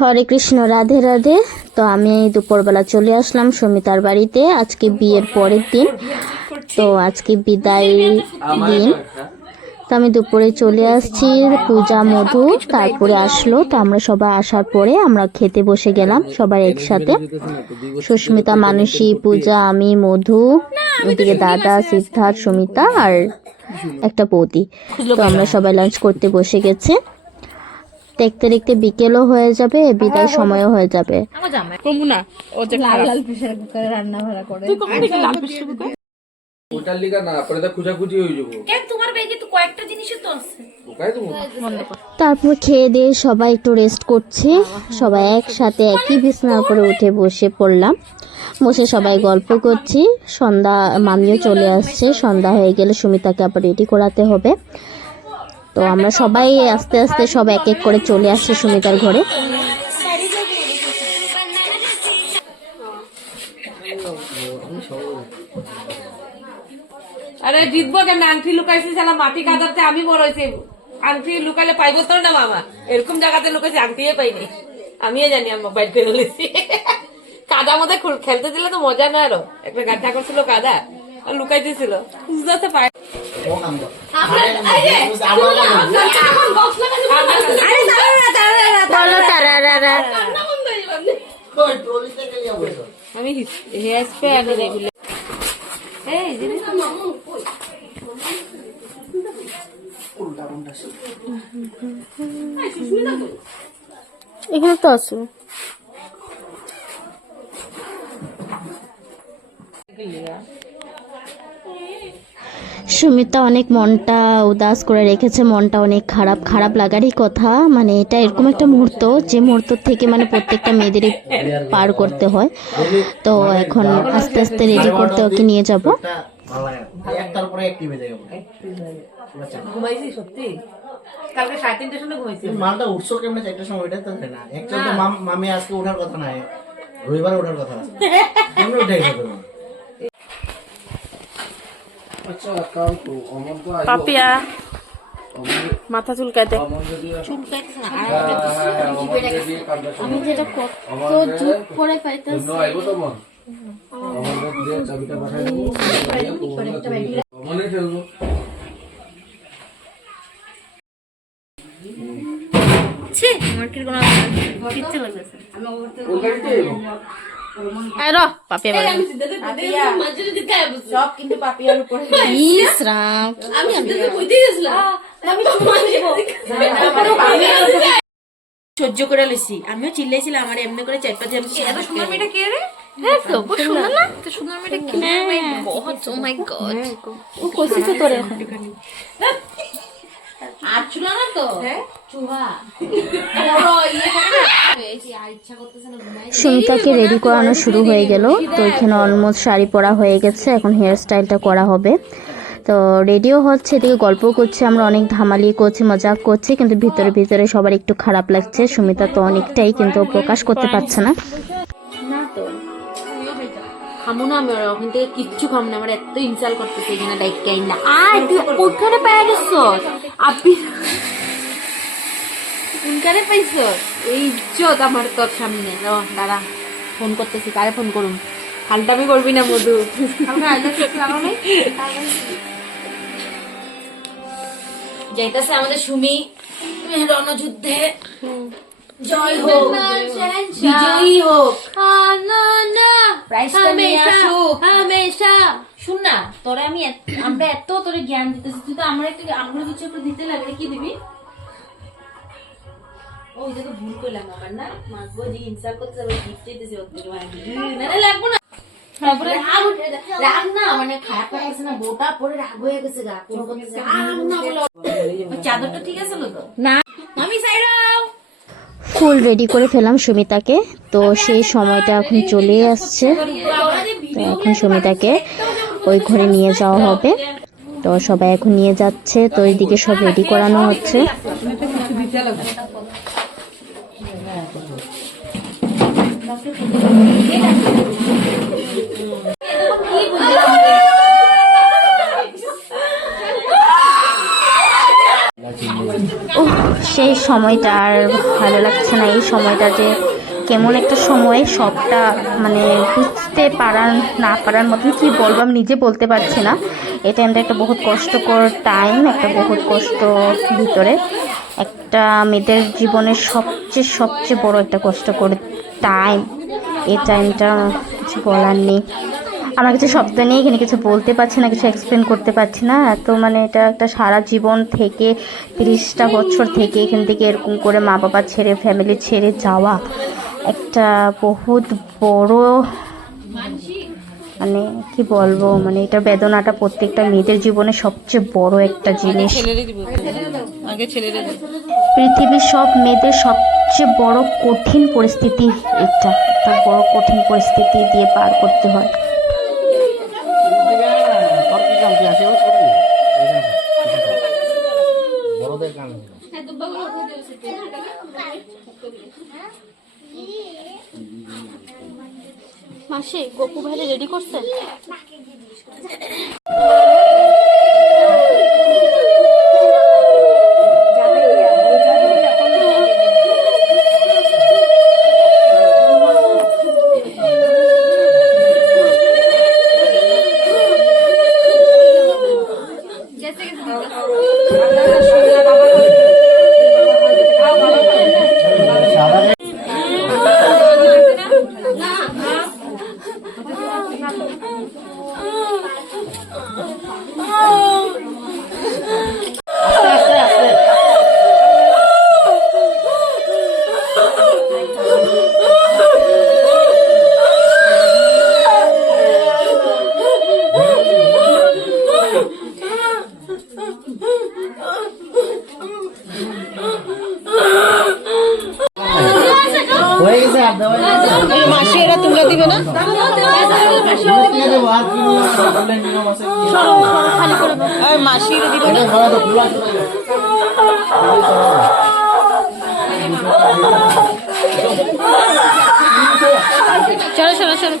হরে কৃষ্ণ, রাধে রাধে। তো আমি দুপুরবেলা চলে আসলাম সুমিতার বাড়িতে। আজকে বিয়ের পরের দিন, তো আজকে বিদায় দিন। তো আমি দুপুরে চলে আসছি, পূজা মধু তারপরে আসলো। তো আমরা সবাই আসার পরে আমরা খেতে বসে গেলাম সবাই একসাথে। সুস্মিতা, মানসী, পূজা, আমি, মধু, ওদিকে দাদা, সিদ্ধার্থ, সুমিতা আর একটা বৌদি। তো আমরা সবাই লাঞ্চ করতে বসে গেছি। দেখতে দেখতে বিকেলও হয়ে যাবে, বিদায় সময়ও হয়ে যাবে। তারপর খেয়ে দিয়ে সবাই একটু রেস্ট করছি। সবাই একসাথে একই বিছানার উপরে উঠে বসে পড়লাম, বসে সবাই গল্প করছি। সন্ধ্যা মামিও চলে আসছে, সন্ধ্যা হয়ে গেলে সুমিতাকে আবার রেডি করাতে হবে। তো আমরা সবাই আস্তে আস্তে সব এক এক করে চলে আসছি সুমিতার ঘরে। আরে জিতবো কেন? আংটি লুকাইছি সালা মাটি কাদাতে, আমি বড় হয়েছি। আংটি লুকাইলে পাইবো তো না মামা, এরকম জায়গাতে লুকাইছি আংটিয়ে পাইনি। আমিও জানি আমি মোবাইল করে লেছি। কাদা মধ্যে খেলতে দিলে তো মজা না, আরো একটা গাঠা করছিল কাদা আর লুকাই দিয়েছিল, বুঝতে পারে। আমি হেয়ার স্প্রে আনি রেগুলার। এখানে তো আছে। সুমিতা অনেক মনটা উদাস করে রেখেছে, মনটা অনেক খারাপ। খারাপ লাগারই কথা, মানে এটা এরকম একটা মুহূর্ত যে মুহূর্ত থেকে মানে প্রত্যেকটা মেয়েদেরই পার করতে হয়। তো এখন আস্তে আস্তে রেডি করতে ওকে নিয়ে যাব। ঘুমাইছি সত্যি, কালকে 3:30টার সময় ঘুমাইছি। মালটা উঠছো কেমনে? 4টার সময় ওইটা তো না। একচুয়ালি মামি আজকে ওঠার কথা না, রবিবার ওঠার কথা আছে। কেমনে উঠে গেল? আচ্ছা কাল তো অমন তো আইবো। পাপিয়া মাথা চুলকাইতে আমি যেটা কত জুত করে পাইতেছি। আইবো তো মন অমন দিয়ে চাবিটা পাঠাই দেবো, অমনে খেলবো। ছি, আমার কি কোনো ইচ্ছে করতেছে। আমি ওই গাড়িতে আই র পাপিয়া বলে সব কিন্তু পাপিয়ার উপরে। ইস রাম, আমি কইতে গেছিলাম আমি সহ্য করে লইছি। আমিও চিল্লাইছিলাম, আমার এমনি করে 4-5 এত সুন্দর মেয়েটা কে রে? হ্যাঁ তো খুব সুন্দর না? তো সুন্দর মেয়েটা কি? বহুত ও মাই গড, ও কইছে তো তোরে আর চুলা না তো চুহা সুমিতাকে রেডি করানো শুরু হয়ে গেল। তো এখানে অলমোস্ট শাড়ি পরা হয়ে গেছে, এখন হেয়ার স্টাইলটা করা হবে। তো রেডিও হচ্ছে, এদিকে গল্প করছে, আমরা অনেক ধামালি করছি, মজাক করছি, কিন্তু ভিতরে ভিতরে সবার একটু খারাপ লাগছে। সুমিতা তো অনেকটাই, কিন্তু প্রকাশ করতে পারছে না। খামো না আমি, ওখান থেকে কিচ্ছু খাম না। আমার এত ইনসাল করতেছে এখানে ডাইটাই না। আর তুই ওখানে পাই গেছ আপনি, ওখানে পাইছ এই ইজ্জত আমার তোর সামনে। দাঁড়া ফোন করতেছি, কারে ফোন করুম? ফালটামি করবি না মধু। যাইতেছে আমাদের সুমি রণযুদ্ধে, জয় হোক, বিজয়ী হোক, শুন না তোরে আমি আমরা এত তোরে জ্ঞান দিতেছি, তুই তো আমরা একটু আমরা কিছু একটু দিতে লাগলে কি দিবি? ওই যে তো ভুল করলাম আমার না, মাগো যে ইনসাল করতে যাবে গিফট দিতেছি ওর থেকে, মানে লাগবো না। তারপরে রাগ না, মানে খারাপ লাগছে না, বোটা পরে রাগ হয়ে গেছে গা, কোন করতেছে রাগ না বলো। চাদরটা ঠিক আছে তো না? আমি সাইরাও ফুল রেডি করে ফেলাম সুমিতাকে। তো সেই সময়টা এখন চলে আসছে। তো এখন সুমিতাকে ওই ঘরে নিয়ে যাওয়া হবে। তো সবাই এখন নিয়ে যাচ্ছে। তো এইদিকে সব রেডি করানো হচ্ছে। সেই সময়টা আর ভালো লাগছে না। এই সময়টা যে কেমন একটা সময়, সবটা মানে বুঝতে না পারার মতন, কি বলবো আমি নিজে বলতে পারছি না। এই টাইমটা একটা বহুত কষ্টকর টাইম, একটা বহুত কষ্ট ভিতরে, একটা মেয়েদের জীবনের সবচেয়ে বড় একটা কষ্টকর টাইম। এই টাইমটা কিছু বলার নেই, আমার কিছু শব্দ নেই, এখানে কিছু বলতে পারছি না, কিছু এক্সপ্লেন করতে পারছি না। এত মানে এটা একটা সারা জীবন থেকে 30টা বছর থেকে এখান থেকে এরকম করে মা বাবা ছেড়ে, ফ্যামিলি ছেড়ে যাওয়া একটা বহুত বড়, মানে কি বলবো, মানে এটা বেদনাটা প্রত্যেকটা মেয়েদের জীবনে সবচেয়ে বড় একটা জিনিস। পৃথিবীর সব মেয়েদের সবচেয়ে বড় কঠিন পরিস্থিতি এটা, একটা বড় কঠিন পরিস্থিতি দিয়ে পার করতে হয়। মাসি গপু ভাইরে রেডি করছে? মাসি এরা তোমরা দিবে না? মাসি দিবে না? চলো চলো চলো,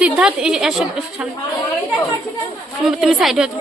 সিদ্ধার্থ এসে তুমি সাইড হতো।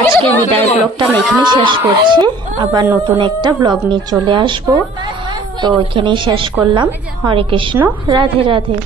আজকের বিদায় ব্লগটা আমি এখানেই শেষ করছি, আবার নতুন একটা ব্লগ নিয়ে চলে আসব। তো এখানেই শেষ করলাম। হরে কৃষ্ণ, রাধে রাধে।